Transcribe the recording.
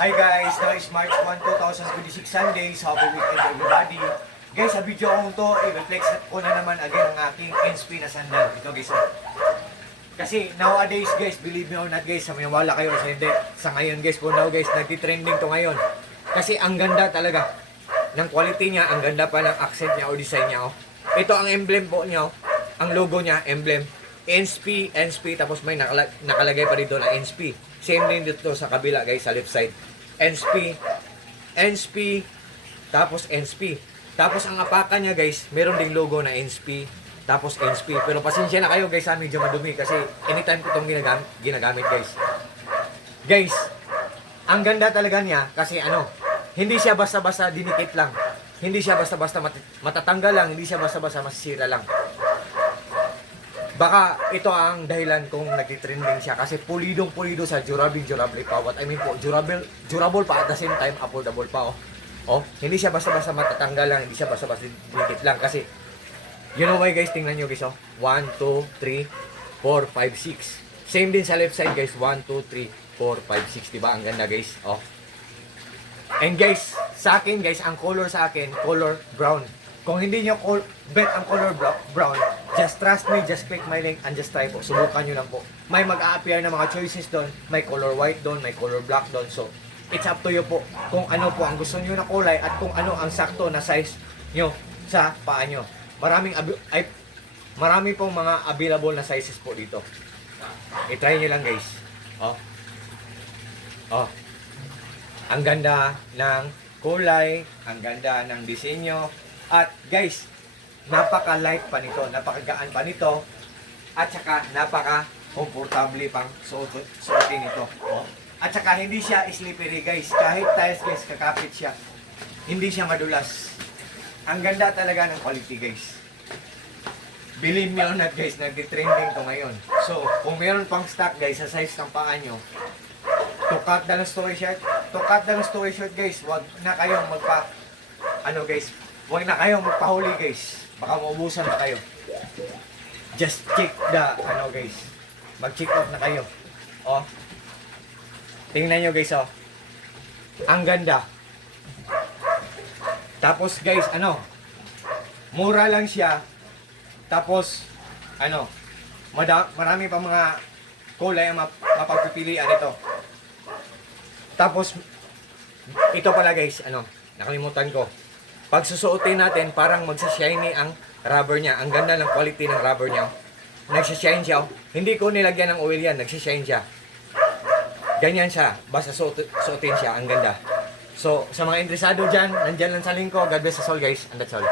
Hi guys, now is March 1, 2026 Sunday. So happy weekend everybody. Guys, sa video ko to, i-reflex ko na naman again ang aking NSP na sandal. Ito guys, oh. Kasi nowadays guys, believe me or not guys, sa wala kayo sa hindi. Sa ngayon guys, for now guys, nagtitrending to ngayon. Kasi ang ganda talaga ng quality niya, ang ganda pa ng accent niya o design niya. Oh. Ito ang emblem po niya, oh. Ang logo niya, emblem. NSP, tapos may nakalagay pa dito na NSP. Same din dito sa kabila guys, sa left side. NSP, tapos NSP. Tapos ang apakan niya guys, meron ding logo na NSP, tapos NSP. Pero pasensya na kayo guys, medyo madumi kasi anytime ko itong ginagamit guys. Guys, ang ganda talaga niya kasi hindi siya basta-basta dinikit lang. Hindi siya basta-basta matatanggal lang, hindi siya basta-basta masisira lang. Baka ito ang dahilan kung nagtitrending siya kasi pulidong-pulido sa durable pa. What I mean po, durable pa at the same time affordable pa. Oh, hindi siya basta-basta matatanggal lang, hindi siya basta-basta dikit lang kasi you know why guys, tingnan nyo guys, 1, 2, 3, 4, 5, 6. Same din sa left side guys, 1, 2, 3, 4, 5, 6, diba? Ang ganda guys, And guys, sa akin guys, ang color sa akin, color brown. Kung hindi nyo bet ang color brown, just trust me, just click my link and just try po. Subukan nyo lang po. May mag-a-appear na mga choices doon. May color white doon, may color black doon. So, it's up to you po kung ano po ang gusto nyo na kulay at kung ano ang sakto na size nyo sa paa nyo. Marami pong mga available na sizes po dito. I-try nyo lang guys. Ang ganda ng kulay, ang ganda ng disenyo. At guys, napaka-light pa nito, napakagaan pa nito, at saka napaka-komportable pang suotin ito. At saka hindi siya slippery guys, kahit tiles guys, kakapit siya. Hindi siya madulas. Ang ganda talaga ng quality guys. Believe me or not guys, nagtitrending to ngayon. So, kung meron pang stock guys sa size ng paa nyo, to cut the story short guys, wag na kayong huwag na kayong magpahuli guys. Baka maubusan na kayo. Just check the guys. Mag-check out na kayo. Tingnan nyo guys, ang ganda. Tapos guys, mura lang siya. Tapos, marami pa mga kulay ang mapagpipilian ito. Tapos, ito pala guys, nakalimutan ko. Pag susuotin natin, parang magsashiny ang rubber niya. Ang ganda ng quality ng rubber niya. Nagsashine siya. Hindi ko nilagyan ng oil yan. Nagsashine siya. Ganyan siya. Basta suotin siya. Ang ganda. So, sa mga interesado dyan, nandyan lang sa link ko. God bless us all guys. And that's all.